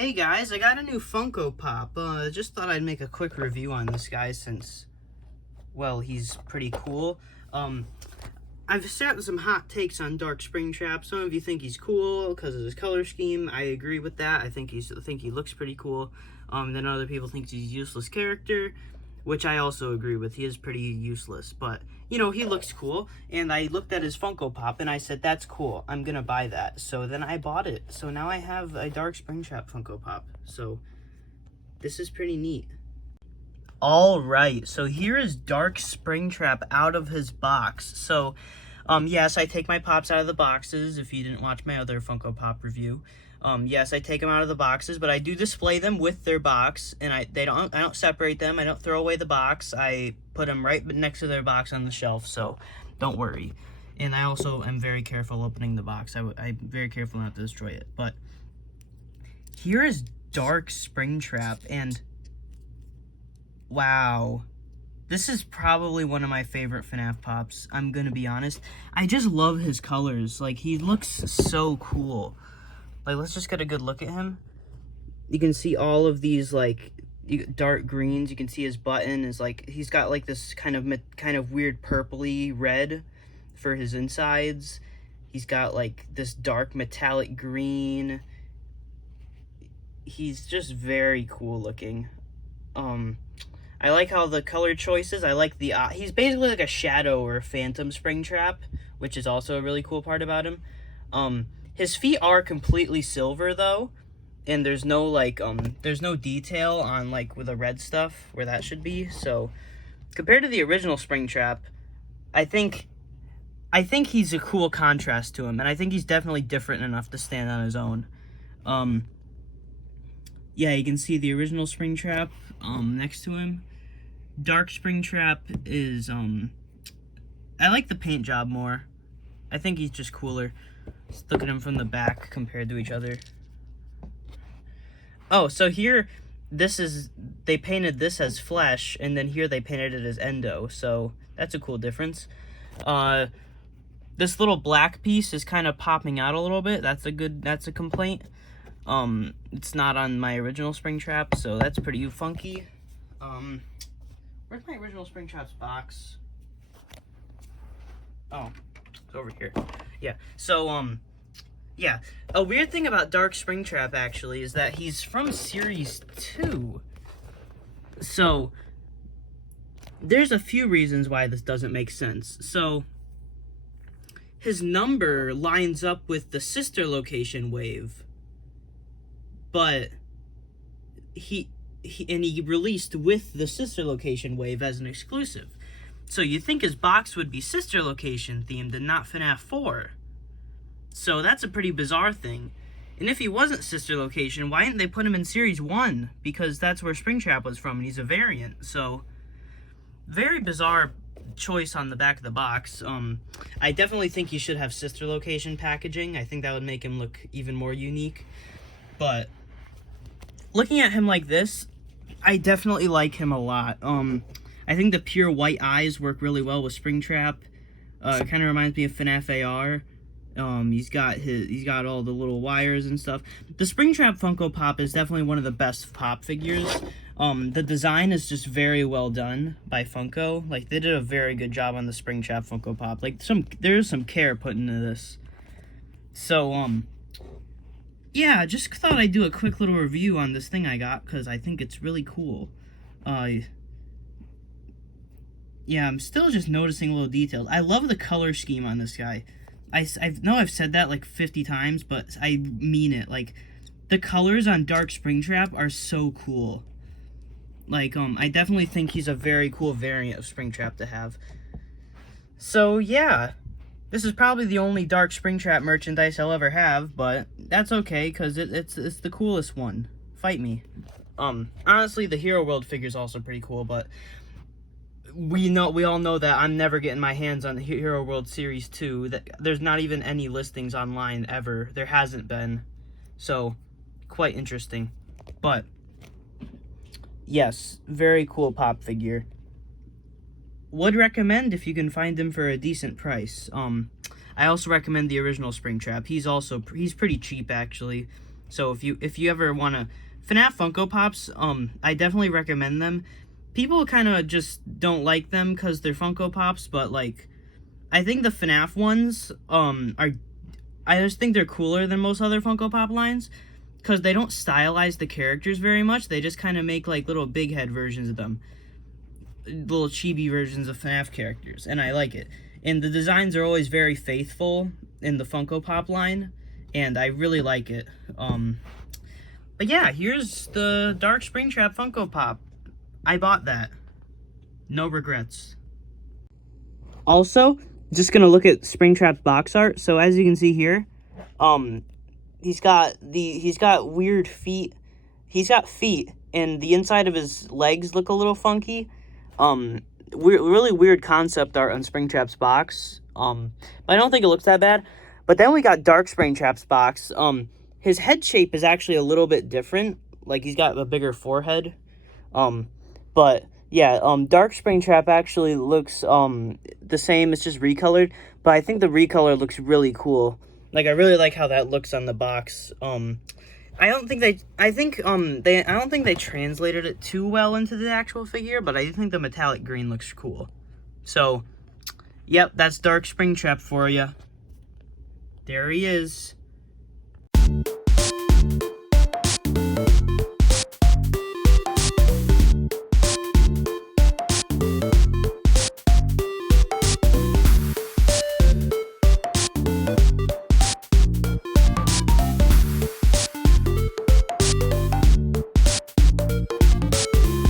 Hey guys, I got a new Funko Pop. Just thought I'd make a quick review on this guy since, well, he's pretty cool. I've sat some hot takes on Dark Springtrap. Some of you think he's cool because of his color scheme. I agree with that. I think he looks pretty cool. Then other people think he's a useless character, which I also agree with. He is pretty useless, but you know, he looks cool. And I looked at his Funko Pop and I said, that's cool. I'm gonna buy that. So then I bought it. So now I have a Dark Springtrap Funko Pop. So this is pretty neat. All right, so here is Dark Springtrap out of his box. So, yes, I take my pops out of the boxes. If you didn't watch my other Funko Pop review, yes, I take them out of the boxes, but I do display them with their box, and I don't separate them. I don't throw away the box. I put them right next to their box on the shelf, so don't worry. And I also am very careful opening the box. I'm very careful not to destroy it. But here is Dark Springtrap, and wow, this is probably one of my favorite FNAF Pops, I'm gonna be honest. I just love his colors. Like, he looks so cool. Like, let's just get a good look at him. You can see all of these, like, dark greens. You can see his button is, like, he's got, like, this kind of weird purpley red for his insides. He's got, like, this dark metallic green. He's just very cool looking. I like how the color choices, I like the, he's basically like a Shadow or a Phantom Springtrap, which is also a really cool part about him. His feet are completely silver though, and there's no like, there's no detail on like with the red stuff where that should be, so compared to the original Springtrap, I think he's a cool contrast to him, and I think he's definitely different enough to stand on his own. Yeah, you can see the original Springtrap, next to him. Dark Springtrap is, I like the paint job more. I think he's just cooler. Just look at him from the back compared to each other. Oh, so here, they painted this as flesh, and then here they painted it as endo, so that's a cool difference. This little black piece is kind of popping out a little bit. That's a complaint. It's not on my original Springtrap, so that's pretty funky. Where's my original Springtrap's box? Oh, it's over here. Yeah, so, yeah. A weird thing about Dark Springtrap, actually, is that he's from Series 2. So, there's a few reasons why this doesn't make sense. So, his number lines up with the sister location wave, but he released with the sister location wave as an exclusive. So you think his box would be sister location themed and not FNAF 4. So that's a pretty bizarre thing. And if he wasn't sister location, why didn't they put him in Series 1? Because that's where Springtrap was from, and he's a variant. So, very bizarre choice on the back of the box. I definitely think he should have sister location packaging. I think that would make him look even more unique. But looking at him like this, I definitely like him a lot. I think the pure white eyes work really well with Springtrap. It kind of reminds me of FNAF AR. He's got all the little wires and stuff. The Springtrap Funko Pop is definitely one of the best Pop figures. The design is just very well done by Funko. Like, they did a very good job on the Springtrap Funko Pop. Like, there's some care put into this. So, yeah, just thought I'd do a quick little review on this thing I got, because I think it's really cool. Yeah, I'm still just noticing little details. I love the color scheme on this guy. I know I've said that like 50 times, but I mean it. Like, the colors on Dark Springtrap are so cool. Like, I definitely think he's a very cool variant of Springtrap to have. So, yeah. This is probably the only Dark Springtrap merchandise I'll ever have, but that's okay, because it's the coolest one. Fight me. Honestly, the Hero World figure is also pretty cool, but we all know that I'm never getting my hands on the Hero World Series 2. There's not even any listings online ever. There hasn't been. So, quite interesting. But, yes, very cool Pop figure. Would recommend if you can find him for a decent price. I also recommend the original Springtrap. He's pretty cheap, actually. So if you ever want to FNAF Funko Pops, I definitely recommend them. People kind of just don't like them because they're Funko Pops, but like I think the FNAF ones are, I just think they're cooler than most other Funko Pop lines because they don't stylize the characters very much. They just kind of make like little big head versions of them, little chibi versions of FNAF characters, and I like it. And the designs are always very faithful in the Funko Pop line, and I really like it. But yeah, here's the Dark Springtrap Funko Pop. I bought that. No regrets. Also, just gonna look at Springtrap's box art. So as you can see here, he's got weird feet. He's got feet, and the inside of his legs look a little funky. Really weird concept art on Springtrap's box. But I don't think it looks that bad. But then we got Dark Springtrap's box. His head shape is actually a little bit different. Like he's got a bigger forehead. But yeah, Dark Springtrap actually looks the same. It's just recolored, but I think the recolor looks really cool. Like I really like how that looks on the box. I don't think they translated it too well into the actual figure, but I do think the metallic green looks cool. So, yep, that's Dark Springtrap for you. There he is.